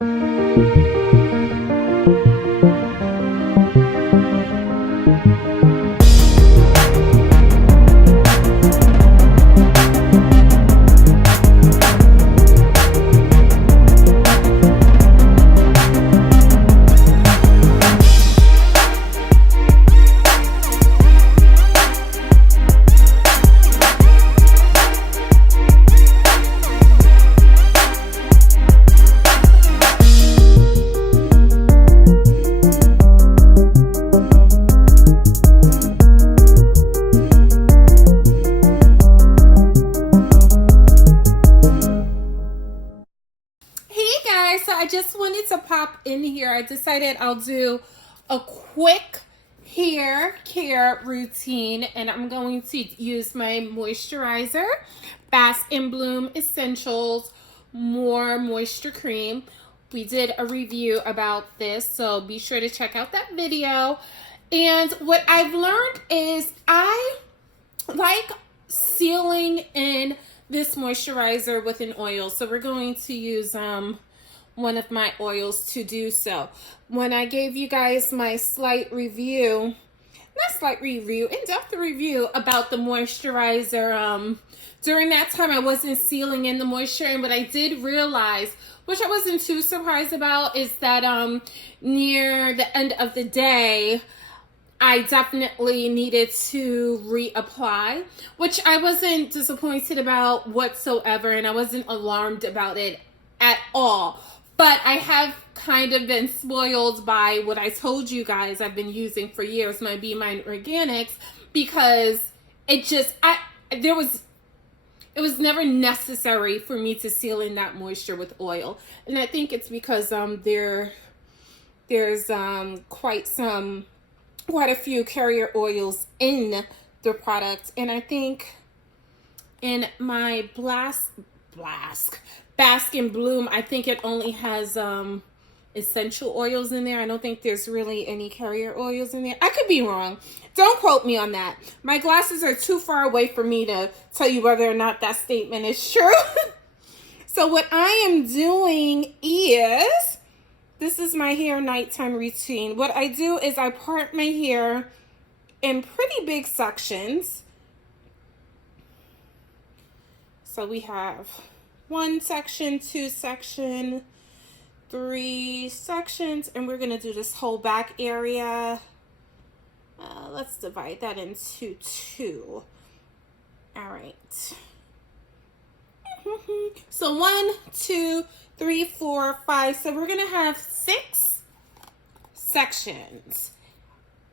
So I just wanted to pop in here. I decided I'll do a quick hair care routine, and I'm going to use my moisturizer, Bask and Bloom Essentials More Moisture Cream. We did a review about this, so be sure to check out that video. And what I've learned is I like sealing in this moisturizer with an oil. So we're going to use one of my oils to do so. When I gave you guys my in-depth review about the moisturizer, during that time I wasn't sealing in the moisture, and what I did realize, which I wasn't too surprised about, is that near the end of the day, I definitely needed to reapply, which I wasn't disappointed about whatsoever, and I wasn't alarmed about it at all. But I have kind of been spoiled by what I told you guys I've been using for years, my Be Mine Organics, because it was never necessary for me to seal in that moisture with oil. And I think it's because there's quite a few carrier oils in the product, and I think in my Bask and Bloom, I think it only has essential oils in there. I don't think there's really any carrier oils in there. I could be wrong. Don't quote me on that. My glasses are too far away for me to tell you whether or not that statement is true. So what I am doing is, this is my hair nighttime routine. What I do is I part my hair in pretty big sections. So we have 1 section, 2 section, 3 sections, and we're gonna do this whole back area. Let's divide that into 2. All right. So 1, 2, 3, 4, 5. So we're gonna have 6 sections.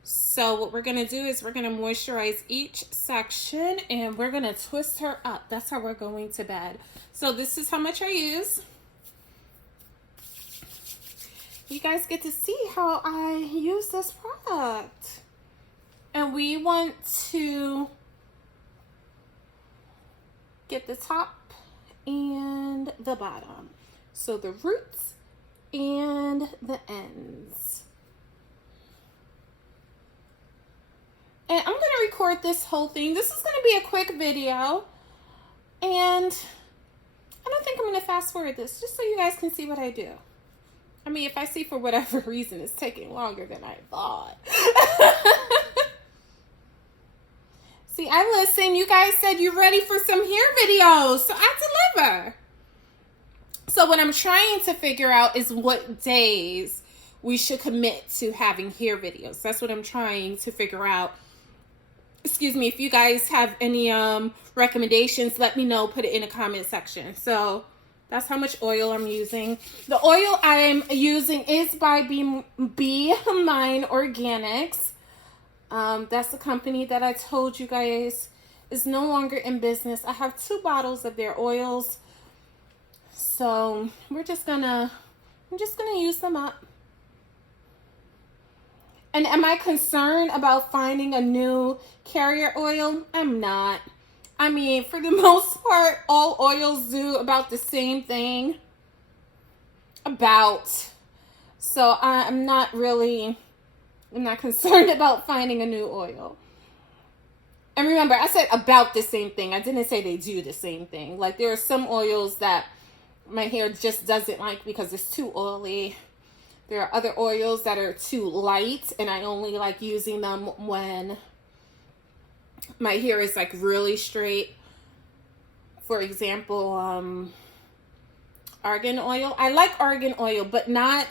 So what we're gonna do is we're gonna moisturize each section, and we're gonna twist her up. That's how we're going to bed. So this is how much I use. You guys get to see how I use this product. And we want to get the top and the bottom. So the roots and the ends. And I'm going to record this whole thing. This is going to be a quick video. And I don't think I'm going to fast forward this, just so you guys can see what I do. I mean, if I see for whatever reason it's taking longer than I thought. See, I listen. You guys said you're ready for some hair videos, so I deliver. So what I'm trying to figure out is what days we should commit to having hair videos. That's what I'm trying to figure out. Excuse me, if you guys have any recommendations, let me know. Put it in the comment section. So that's how much oil I'm using. The oil I'm using is by Be Mine Organics. That's the company that I told you guys is no longer in business. I have 2 bottles of their oils. So I'm just gonna use them up. And am I concerned about finding a new carrier oil? I'm not. I mean, for the most part, all oils do about the same thing. So I'm not concerned about finding a new oil. And remember, I said about the same thing. I didn't say they do the same thing. Like, there are some oils that my hair just doesn't like because it's too oily. There are other oils that are too light, and I only like using them when my hair is like really straight. For example, argan oil. I like argan oil, but not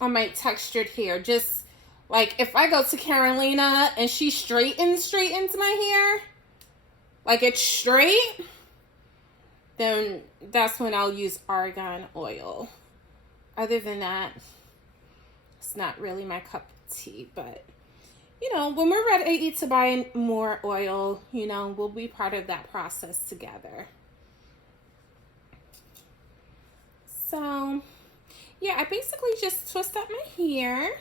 on my textured hair. Just like if I go to Carolina and she straightens my hair, like it's straight, then that's when I'll use argan oil. Other than that, it's not really my cup of tea. But, you know, when we're ready to buy more oil, you know, we'll be part of that process together. So, yeah, I basically just twist up my hair.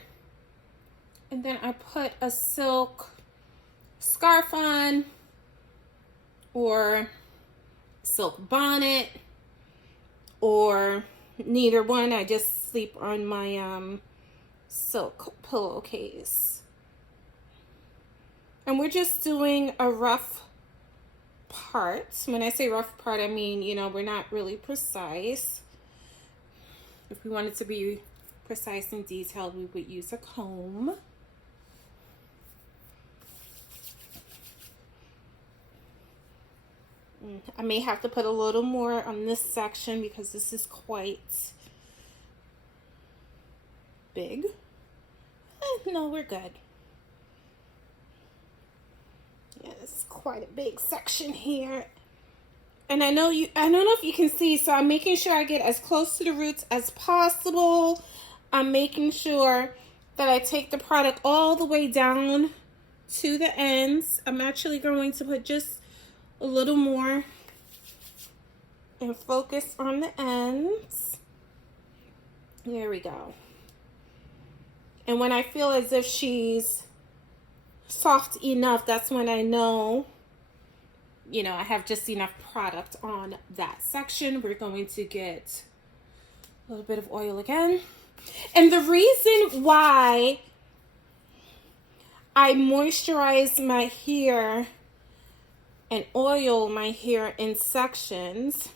And then I put a silk scarf on or silk bonnet, or neither one. I just sleep on my silk pillowcase. And we're just doing a rough part. When I say rough part, I mean, you know, we're not really precise. If we wanted to be precise and detailed, we would use a comb. I may have to put a little more on this section because this is quite big. No, we're good. Yeah, it's quite a big section here. And I don't know if you can see, so I'm making sure I get as close to the roots as possible. I'm making sure that I take the product all the way down to the ends. I'm actually going to put just a little more and focus on the ends. There we go. And when I feel as if she's soft enough, that's when I know, you know, I have just enough product on that section. We're going to get a little bit of oil again. And the reason why I moisturize my hair and oil my hair in sections.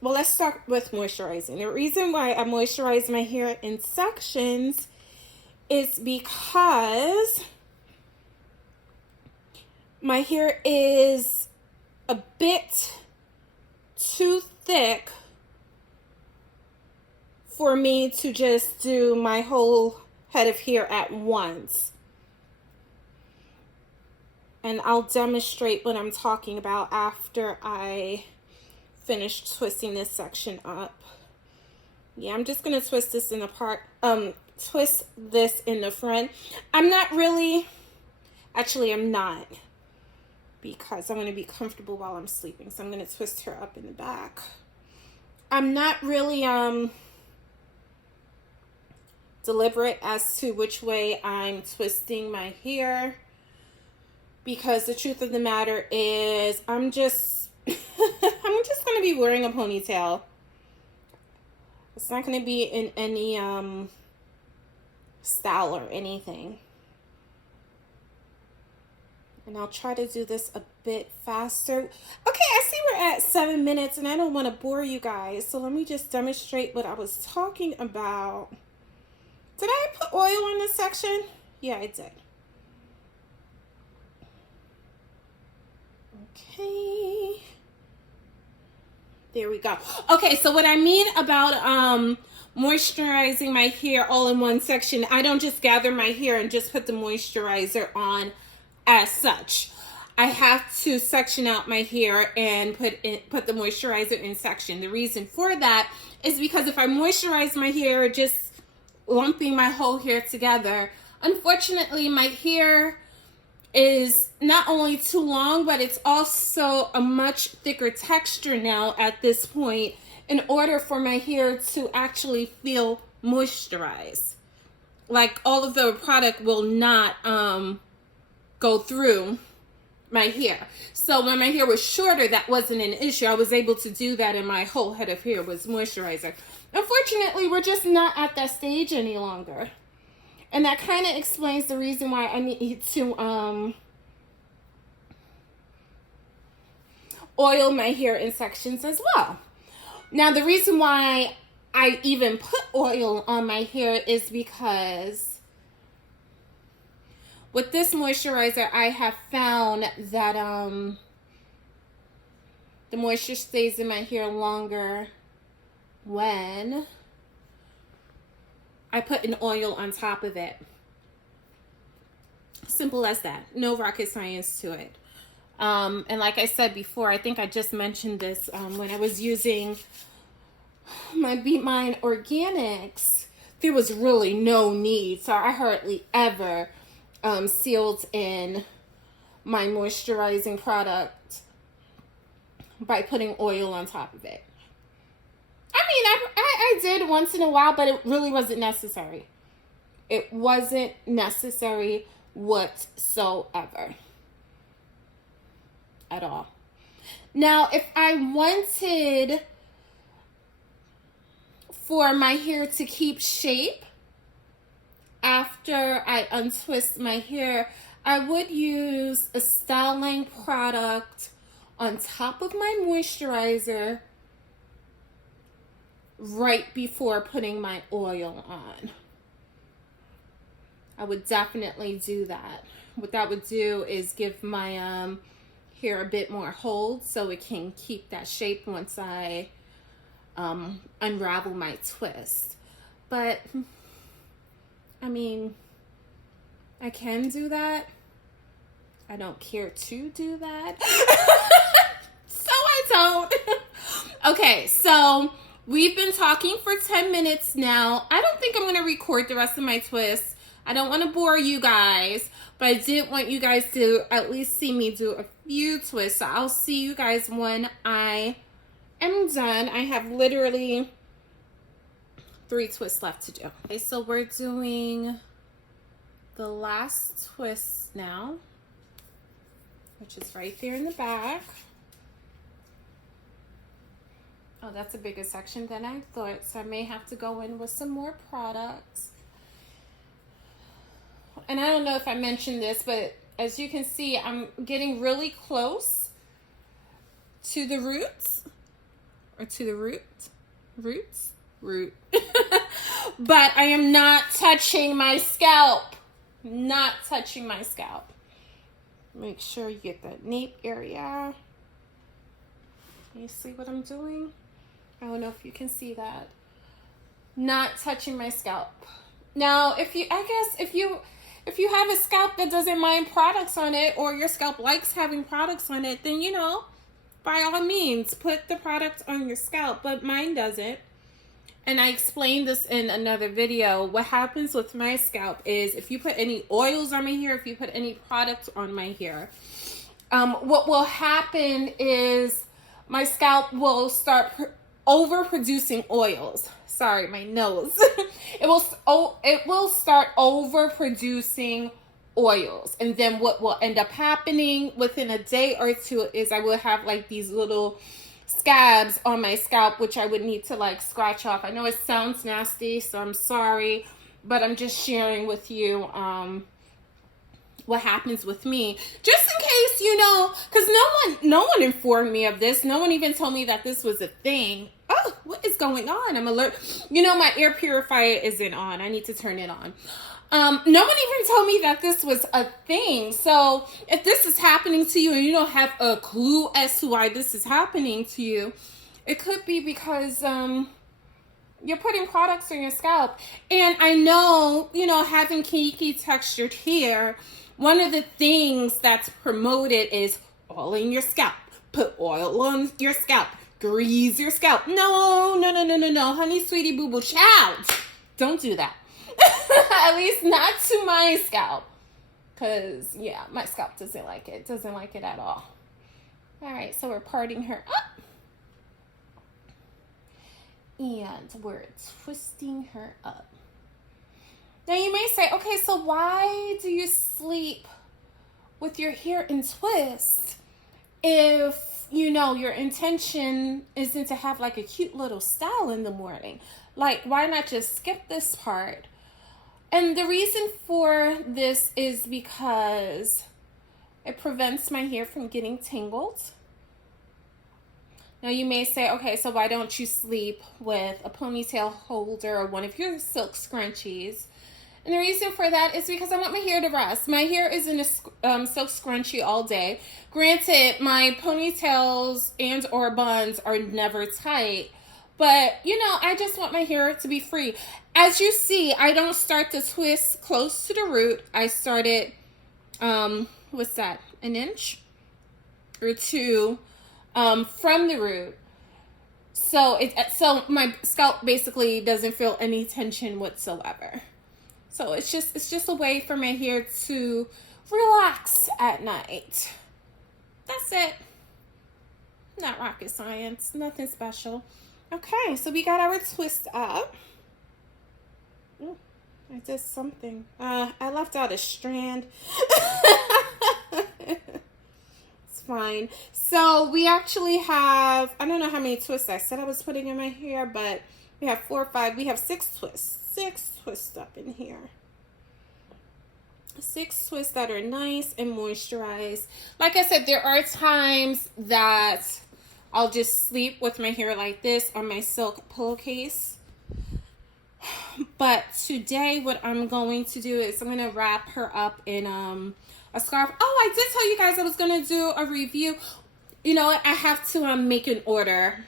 Well, let's start with moisturizing. The reason why I moisturize my hair in sections is because my hair is a bit too thick for me to just do my whole head of hair at once. And I'll demonstrate what I'm talking about after I finish twisting this section up. Yeah, I'm just gonna twist this in the twist this in the front. I'm not, because I'm gonna be comfortable while I'm sleeping. So I'm gonna twist her up in the back. I'm not really deliberate as to which way I'm twisting my hair, because the truth of the matter is I'm just going to be wearing a ponytail. It's not going to be in any style or anything. And I'll try to do this a bit faster. Okay, I see we're at 7 minutes and I don't want to bore you guys. So let me just demonstrate what I was talking about. Did I put oil in this section? Yeah, I did. Okay. There we go. Okay, so what I mean about moisturizing my hair all in one section, I don't just gather my hair and just put the moisturizer on as such. I have to section out my hair and put the moisturizer in section. The reason for that is because if I moisturize my hair just lumping my whole hair together, unfortunately my hair is not only too long, but it's also a much thicker texture now at this point in order for my hair to actually feel moisturized. Like all of the product will not go through my hair. So when my hair was shorter, that wasn't an issue. I was able to do that and my whole head of hair was moisturizer. Unfortunately, we're just not at that stage any longer. And that kind of explains the reason why I need to oil my hair in sections as well. Now, the reason why I even put oil on my hair is because with this moisturizer, I have found that the moisture stays in my hair longer when I put an oil on top of it. Simple as that. No rocket science to it. And like I said before, I think I just mentioned this when I was using my Beat Mine Organics. There was really no need. So I hardly ever sealed in my moisturizing product by putting oil on top of it. I mean, I did once in a while, but it really wasn't necessary. It wasn't necessary whatsoever. At all. Now, if I wanted for my hair to keep shape after I untwist my hair, I would use a styling product on top of my moisturizer right before putting my oil on. I would definitely do that. What that would do is give my hair a bit more hold so it can keep that shape once I unravel my twist. But I mean, I can do that. I don't care to do that. So I don't. Okay, so we've been talking for 10 minutes now. I don't think I'm going to record the rest of my twists. I don't want to bore you guys, but I did want you guys to at least see me do a few twists. So I'll see you guys when I am done. I have literally 3 twists left to do. Okay, so we're doing the last twist now, which is right there in the back. Oh, that's a bigger section than I thought, so I may have to go in with some more products. And I don't know if I mentioned this, but as you can see, I'm getting really close to the roots, or to the root. But I am not touching my scalp. Not touching my scalp. Make sure you get the nape area. Can you see what I'm doing? I don't know if you can see that. Not touching my scalp. Now, if you have a scalp that doesn't mind products on it, or your scalp likes having products on it, then, you know, by all means, put the product on your scalp, but mine doesn't. And I explained this in another video. What happens with my scalp is if you put any oils on my hair, if you put any product on my hair, what will happen is my scalp will start overproducing oils. Sorry, my nose. It will start overproducing oils. And then what will end up happening within a day or two is I will have like these little scabs on my scalp, which I would need to like scratch off. I know it sounds nasty, so I'm sorry, but I'm just sharing with you what happens with me, just in case, you know, because no one informed me of this. No one even told me that this was a thing. Oh, what is going on? I'm alert. You know, my air purifier isn't on. I need to turn it on. No one even told me that this was a thing. So if this is happening to you and you don't have a clue as to why this is happening to you, it could be because you're putting products on your scalp. And I know, you know, having kinky textured hair, one of the things that's promoted is oil in your scalp. Put oil on your scalp. Grease your scalp. No, honey, sweetie, boo boo, child. Don't do that. At least not to my scalp. Because, yeah, my scalp doesn't like it. Doesn't like it at all. All right, so we're parting her up. And we're twisting her up. Now you may say, okay, so why do you sleep with your hair in twist if, you know, your intention isn't to have like a cute little style in the morning? Like, why not just skip this part? And the reason for this is because it prevents my hair from getting tangled. Now you may say, okay, so why don't you sleep with a ponytail holder or one of your silk scrunchies? And the reason for that is because I want my hair to rest. My hair is in a silk scrunchie all day. Granted, my ponytails and or buns are never tight. But, you know, I just want my hair to be free. As you see, I don't start the twist close to the root. I started, what's that, an inch or two from the root. So my scalp basically doesn't feel any tension whatsoever. So it's just a way for my hair to relax at night. That's it. Not rocket science, nothing special. Okay, so we got our twist up. Ooh, I did something. I left out a strand. It's fine. So we actually have, I don't know how many twists I said I was putting in my hair, but we have 4 or 5. We have 6 twists. 6 twists up in here. 6 twists that are nice and moisturized. Like I said, there are times that I'll just sleep with my hair like this on my silk pillowcase. But today what I'm going to do is I'm going to wrap her up in a scarf. Oh, I did tell you guys I was going to do a review. You know what? I have to make an order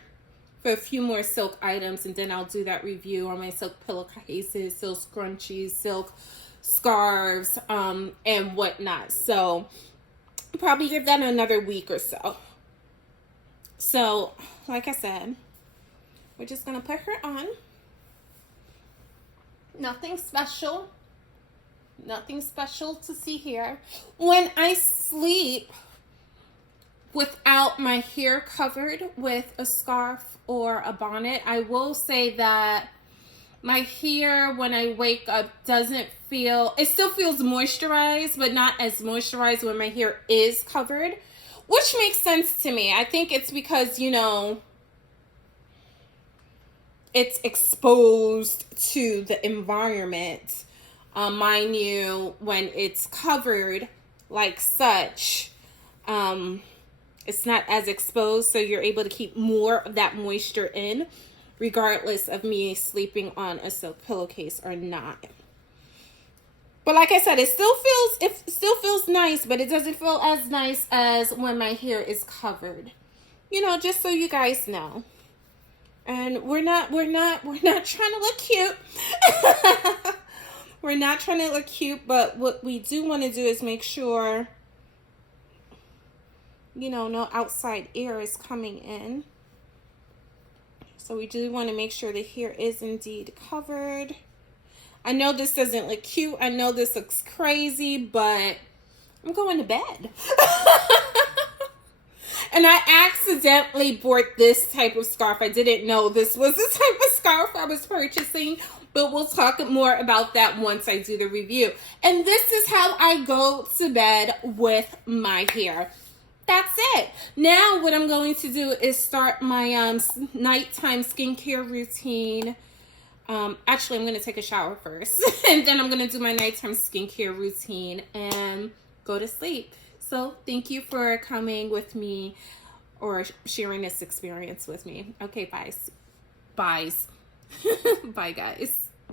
for a few more silk items, and then I'll do that review on my silk pillowcases, silk scrunchies, silk scarves, and whatnot. So probably give that another week or so. So, like I said, we're just gonna put her on. Nothing special. Nothing special to see here. When I sleep without my hair covered with a scarf or a bonnet, I will say that my hair, when I wake up, doesn't feel, it still feels moisturized, but not as moisturized when my hair is covered, which makes sense to me. I think it's because, you know, it's exposed to the environment. Mind you, when it's covered like such, it's not as exposed, so you're able to keep more of that moisture in, regardless of me sleeping on a silk pillowcase or not. But like I said, it still feels nice, but it doesn't feel as nice as when my hair is covered. You know, just so you guys know. And we're not trying to look cute. We're not trying to look cute, but what we do want to do is make sure, you know, no outside air is coming in. So we do want to make sure the hair is indeed covered. I know this doesn't look cute. I know this looks crazy, but I'm going to bed. And I accidentally bought this type of scarf. I didn't know this was the type of scarf I was purchasing, but we'll talk more about that once I do the review. And this is how I go to bed with my hair. That's it. Now what I'm going to do is start my nighttime skincare routine. Actually, I'm going to take a shower first. And then I'm going to do my nighttime skincare routine and go to sleep. So thank you for coming with me or sharing this experience with me. Okay, bye. Bye, guys.